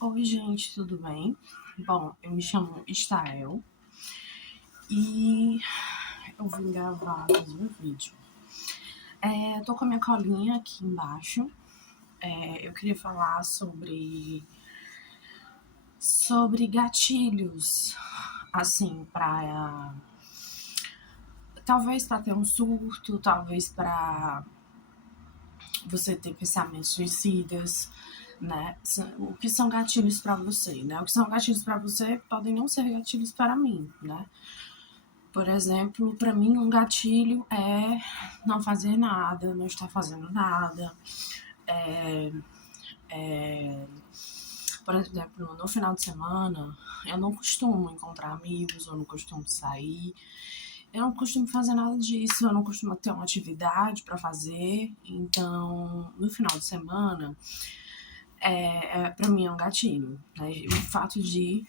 Oi, gente, tudo bem? Bom, eu me chamo Estael e eu vim gravar mais um vídeo. Eu tô com a minha colinha aqui embaixo. Eu queria falar sobre gatilhos, assim, para talvez para ter um surto, talvez para você ter pensamentos suicidas, né? O que são gatilhos para você, né? O que são gatilhos para você podem não ser gatilhos para mim, né? Por exemplo, para mim um gatilho é não fazer nada, não estar fazendo nada. Por exemplo, no final de semana, eu não costumo encontrar amigos, eu não costumo sair, eu não costumo fazer nada disso, eu não costumo ter uma atividade para fazer. Então, no final de semana, para mim é um gatilho, né? O fato de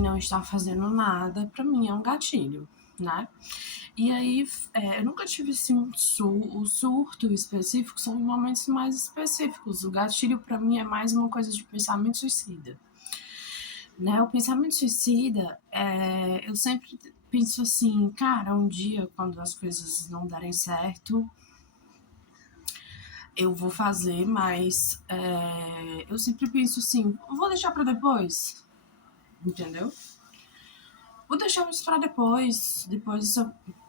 não estar fazendo nada, para mim é um gatilho, né? E aí, eu nunca tive assim o surto específico, são momentos mais específicos. O gatilho para mim é mais uma coisa de pensamento suicida, né? O pensamento suicida, eu sempre penso assim, cara, um dia quando as coisas não derem certo, eu vou fazer, mas eu sempre penso assim, vou deixar para depois, entendeu? Vou deixar isso para depois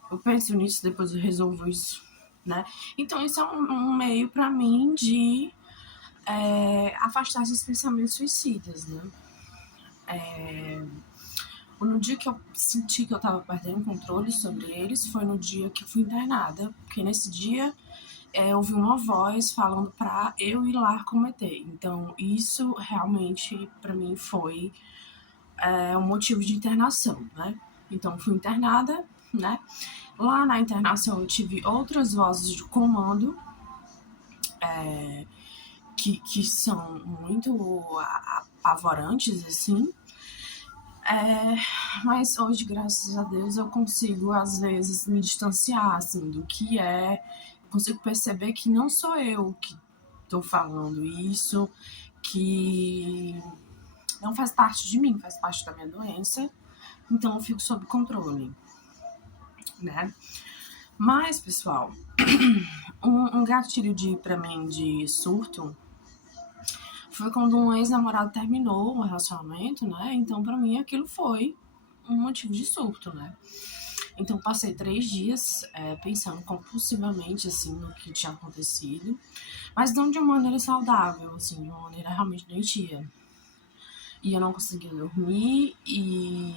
eu penso nisso, depois eu resolvo isso, né? Então isso é um meio para mim de afastar esses pensamentos suicidas, né? No dia que eu senti que eu estava perdendo controle sobre eles foi no dia que eu fui internada, porque nesse dia eu ouvi uma voz falando para eu ir lá cometer. Então isso realmente para mim foi um motivo de internação, né? Então fui internada, né? Lá na internação eu tive outras vozes de comando que são muito apavorantes, assim. Mas hoje, graças a Deus, eu consigo, às vezes, me distanciar, assim, do que é. Eu consigo perceber que não sou eu que estou falando isso, que não faz parte de mim, faz parte da minha doença. Então, eu fico sob controle, né? Mas, pessoal, um gatilho para mim de surto foi quando um ex-namorado terminou um relacionamento, né? Então, para mim, aquilo foi um motivo de surto, né? Então, passei 3 dias pensando compulsivamente, assim, no que tinha acontecido, mas não de uma maneira saudável, assim, de uma maneira realmente doentia. E eu não conseguia dormir e...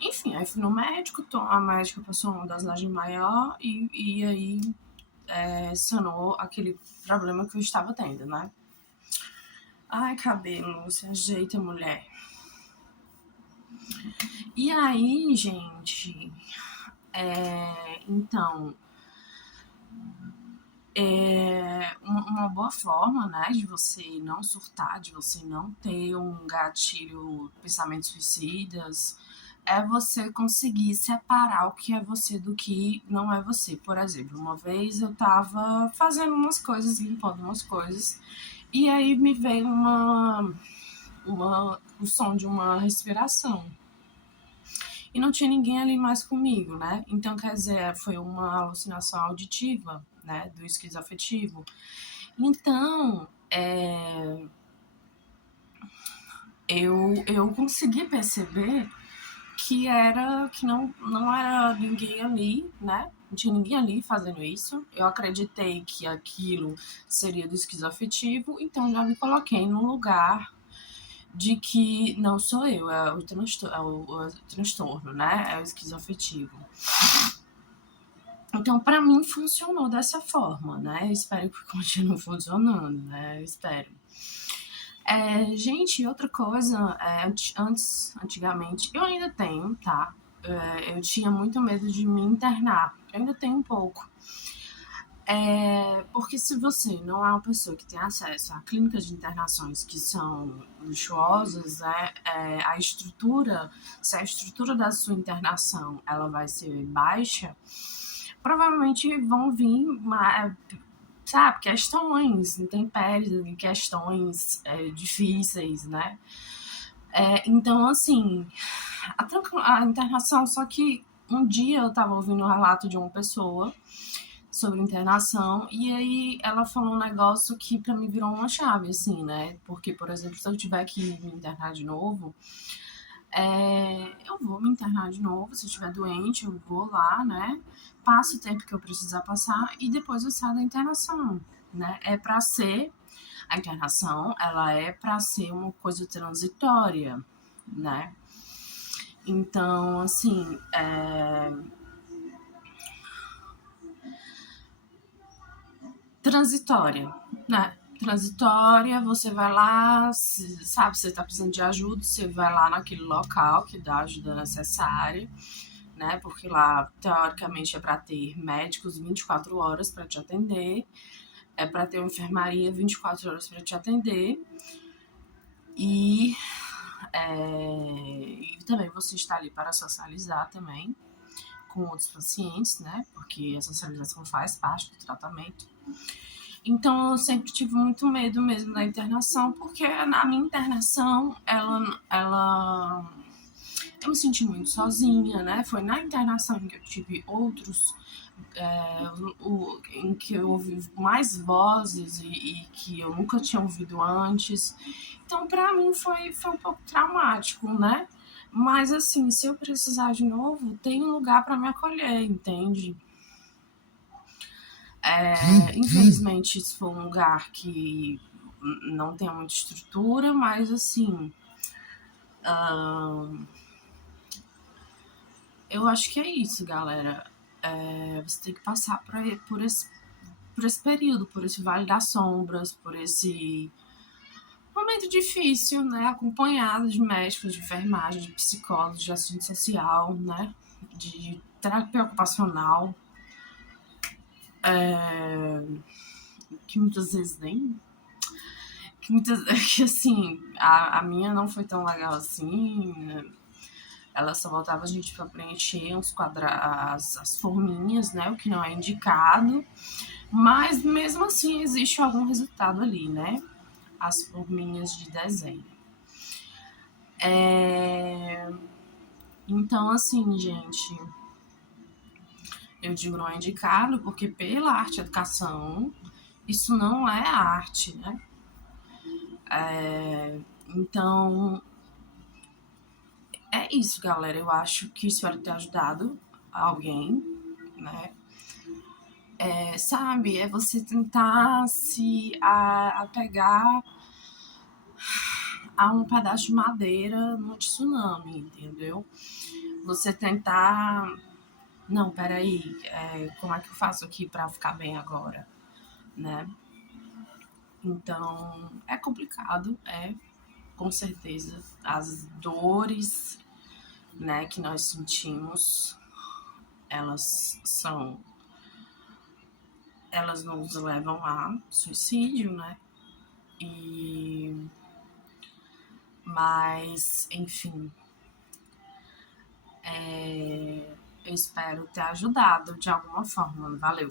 Enfim, aí fui no médico, a médica passou uma dosagem maior e aí sanou aquele problema que eu estava tendo, né? Ai, cabelo, se ajeita, mulher. E aí, gente, então, uma boa forma, né, de você não surtar, de você não ter um gatilho, pensamentos suicidas, é você conseguir separar o que é você do que não é você. Por exemplo, uma vez eu tava fazendo umas coisas, limpando umas coisas, e aí me veio o som de uma respiração. E não tinha ninguém ali mais comigo, né? Então, quer dizer, foi uma alucinação auditiva, né? Do esquizoafetivo. Então, eu consegui perceber que não era ninguém ali, né? Não tinha ninguém ali fazendo isso. Eu acreditei que aquilo seria do esquizoafetivo, então já me coloquei num lugar de que não sou eu, é o transtorno, né? É o esquizoafetivo. Então, para mim, funcionou dessa forma, né? Eu espero que continue funcionando, né? Eu espero. Gente, outra coisa, antigamente, eu ainda tenho, tá? Eu tinha muito medo de me internar. Eu ainda tenho um pouco. Porque se você não é uma pessoa que tem acesso a clínicas de internações que são luxuosas, a estrutura, se a estrutura da sua internação ela vai ser baixa, provavelmente vão vir sabe, questões, intempéries, questões difíceis, né? Então, assim, a internação, só que um dia eu estava ouvindo um relato de uma pessoa sobre internação, e aí ela falou um negócio que pra mim virou uma chave, assim, né? Porque, por exemplo, se eu tiver que me internar de novo, eu vou me internar de novo, se eu estiver doente, eu vou lá, né? Passo o tempo que eu precisar passar e depois eu saio da internação, né? A internação, ela é para ser uma coisa transitória, né? Então, assim, transitória, né? Transitória, você vai lá, sabe, você tá precisando de ajuda, você vai lá naquele local que dá a ajuda necessária, né? Porque lá, teoricamente, é para ter médicos 24 horas para te atender, é para ter uma enfermaria 24 horas para te atender, e, e também você está ali para socializar também com outros pacientes, né? Porque a socialização faz parte do tratamento. Então eu sempre tive muito medo mesmo da internação, porque na minha internação eu me senti muito sozinha, né? Foi na internação que eu tive outros, em que eu ouvi mais vozes e que eu nunca tinha ouvido antes. Então, para mim foi um pouco traumático, né? Mas assim, se eu precisar de novo, tem um lugar para me acolher, entende? Infelizmente, isso foi um lugar que não tem muita estrutura, mas assim, eu acho que é isso, galera. Você tem que passar por esse período, por esse vale das sombras, por esse momento difícil, né? Acompanhado de médicos, de enfermagem, de psicólogos, de assistente social, né? De terapia ocupacional, que muitas vezes nem. Que assim, a minha não foi tão legal assim, né? Ela só botava a gente para preencher as forminhas, né? O que não é indicado. Mas mesmo assim existe algum resultado ali, né? As forminhas de desenho. Então, assim, gente, eu digo não é indicado porque pela arte educação, isso não é arte, né? Então, é isso, galera. Eu acho que espero ter ajudado alguém, né? Sabe, é você tentar se apegar a um pedaço de madeira no tsunami, entendeu? Você tentar. Não, peraí, como é que eu faço aqui pra ficar bem agora, né? Então, é complicado, com certeza. As dores, né, que nós sentimos, elas são. Elas nos levam a suicídio, né? Mas, enfim, eu espero ter ajudado de alguma forma. Valeu!